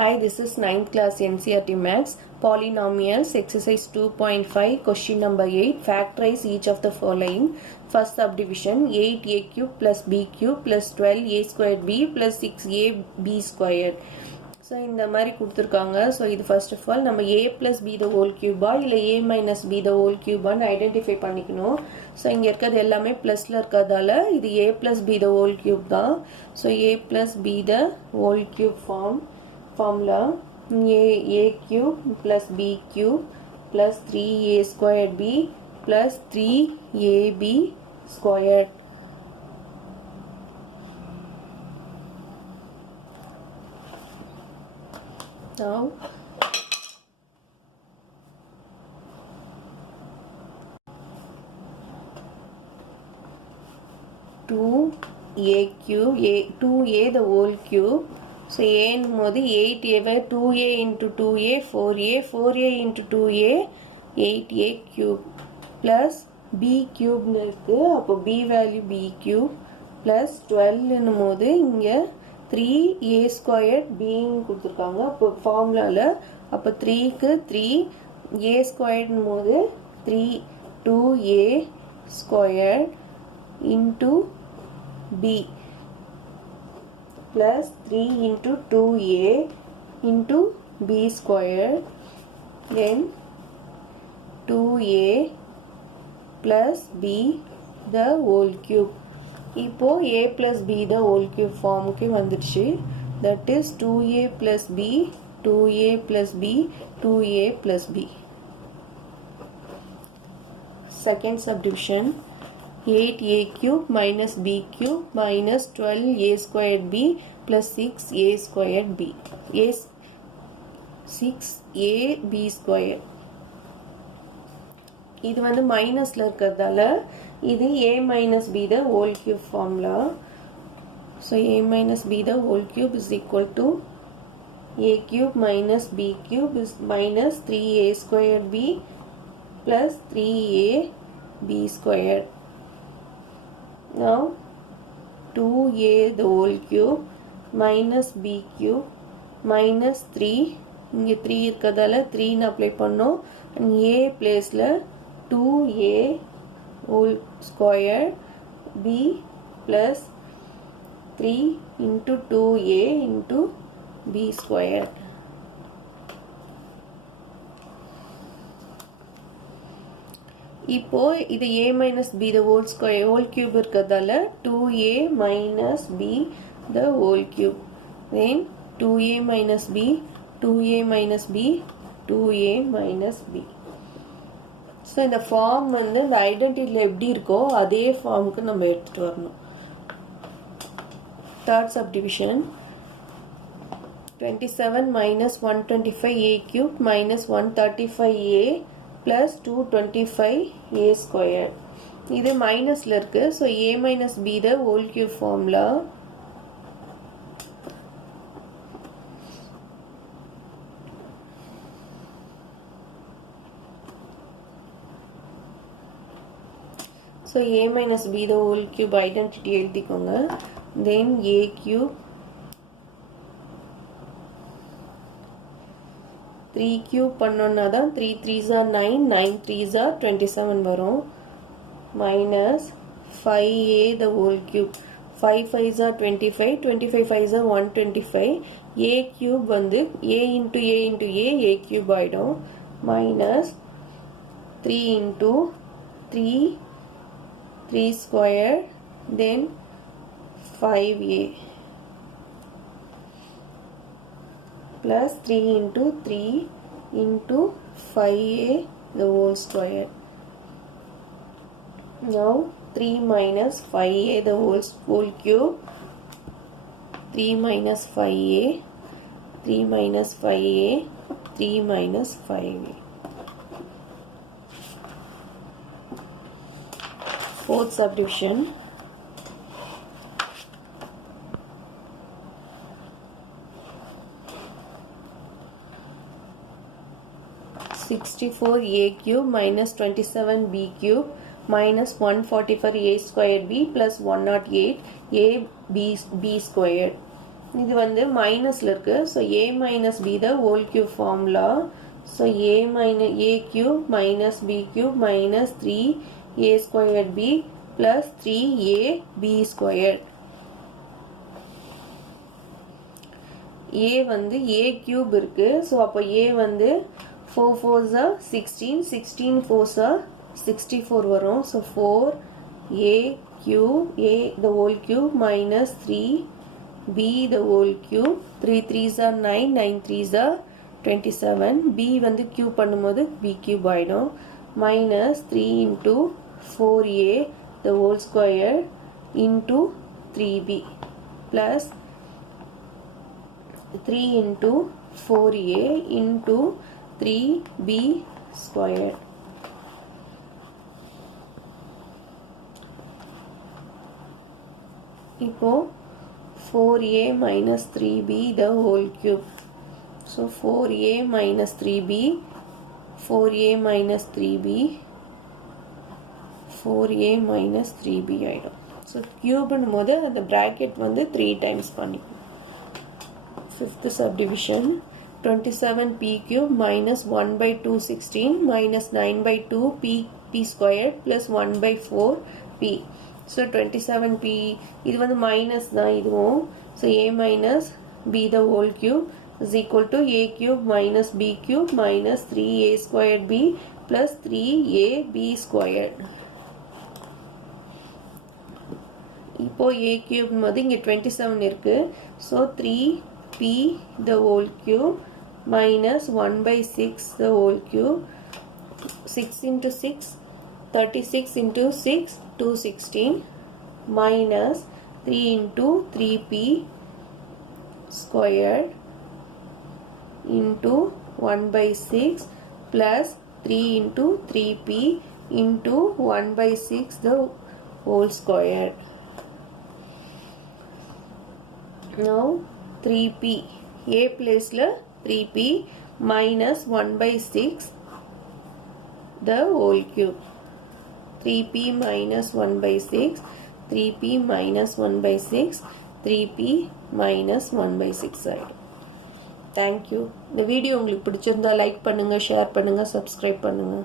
Hi, this is 9th class NCERT Maths, Polynomials, exercise 2.5, question number 8, factorize each of the following. First subdivision, 8a cube plus b cube plus 12a squared b plus 6ab squared. So, இந்த மாதிரி கொடுத்துருக்காங்க. So, இது first of all, நம்ம a plus b the whole cube இல்லை a minus b the whole cube identify பண்ணிக்கணும். So, இங்கே இருக்கிறது எல்லாமே ப்ளஸில் இருக்கிறதால இது a plus b the whole cube தான். So, a plus b the whole cube formula a cube plus b cube plus 3a squared b plus 3ab squared. Now, two a the whole cube. So a மோது 8a 2a into 2a 4a into 2a 8a cube plus b cube இருக்கு. அப்போ b value b cube plus 12 மோது இங்க 3a squared b கொடுத்திருக்காங்க. அப்போ ஃபார்முலால அப்போ 3க்கு 3 a squared மோது 2a squared into b plus 3 into 2a into b square, then 2a plus b the whole cube. இப்போ a plus b the whole cube form க்கு வந்துடுச்சு. That is 2a plus b 2a plus b 2a plus b. Second subdivision, 8a cube minus b cube minus 12a squared b plus 6a squared b. 6ab squared. இது வந்து மைனஸ்ல இருக்கிறதால இது a minus b the whole cube formula. So a minus b the whole cube is equal to a cube minus b cube is minus 3a squared b plus 3ab squared. Now 2a the whole cube minus b cube minus 3 இங்க 3 இருக்கதால 3 னு apply பண்ணோம். a பிளேஸ்ல 2a whole square b plus 3 into 2a into b square. இப்போ இது a minus b the whole square whole cube இருக்கதால 2a minus b the whole cube, then 2a minus b 2a minus b 2a minus b. So இந்த form வந்து இந்த ஐடென்டிட்டியில் எப்படி இருக்கோ அதே ஃபார்முக்கு நம்ம எடுத்துட்டு வரணும். Third subdivision, 27 minus 125a cube minus 135a plus 225a squared. இது மைனஸ்ல இருக்கு. So a minus b the whole cube formula. So a minus b the whole cube identity எழுதிக்கோங்க. Then a cube 3 cube பண்ணோம்னா தான் 3 3s are 9 9 3s are 27 வரும் minus 5a the whole cube 5 5s are 25 25 5s are 125 a cube வந்து a into a into a cube ஆயிடும் minus 3 into 3 square then 5a plus 3 into 3 into 5a the whole square. Now 3 minus 5a the whole cube, 3 minus 5a 3 minus 5a 3 minus 5a. Fourth subdivision, 64a cube minus 27b cube minus 144a squared b plus 108 b squared. இது வந்து மைனஸ்ல இருக்கு. So a minus b the whole cube formula. So a cube minus b cube minus 3a squared b plus 3ab squared. a வந்து a cube இருக்கு. So அப்போ a வந்து 4 4s are 16, 16 4s are 64 வரும். So 4a cube a the whole cube minus 3b the whole cube 3 3s are 9, 9 3s are 27. b வந்து cube பண்ணும்போது b cube ஆயிடும். minus 3 into 4a the whole square into 3b plus 3 into 4a into 3b square. இப்போ 4a minus 3b the whole cube. So 4a minus 3b 4a minus 3b 4a minus 3b ஆயிடும். So கியூப்னும் போது அந்த bracket வந்து 3 times பண்ணிக்கணும். Fifth subdivision 27p cube minus 1 by 216 minus 9 by 2 p squared plus 1 by 4 p. So 27p இது வந்து minus தான் இதுவும். So a minus b the whole cube is equal to a cube minus b cube minus 3a squared b plus 3ab squared. இப்போ a cube போது இங்கே 27 இருக்கு. So 3p the whole cube minus 1 by 6 the whole cube 6 into 6 36 into 6 216 minus 3 into 3p squared into 1 by 6 plus 3 into 3p into 1 by 6 the whole square. Now 3p a place la 3p minus 1 by 6 the whole cube. 3p minus 1 by 6 3p minus 1 by 6 3p minus 1 by 6 ஆயிடும். Thank you. இந்த video உங்களுக்கு பிடிச்சிருந்தா like பண்ணுங்க, share பண்ணுங்க, subscribe பண்ணுங்க.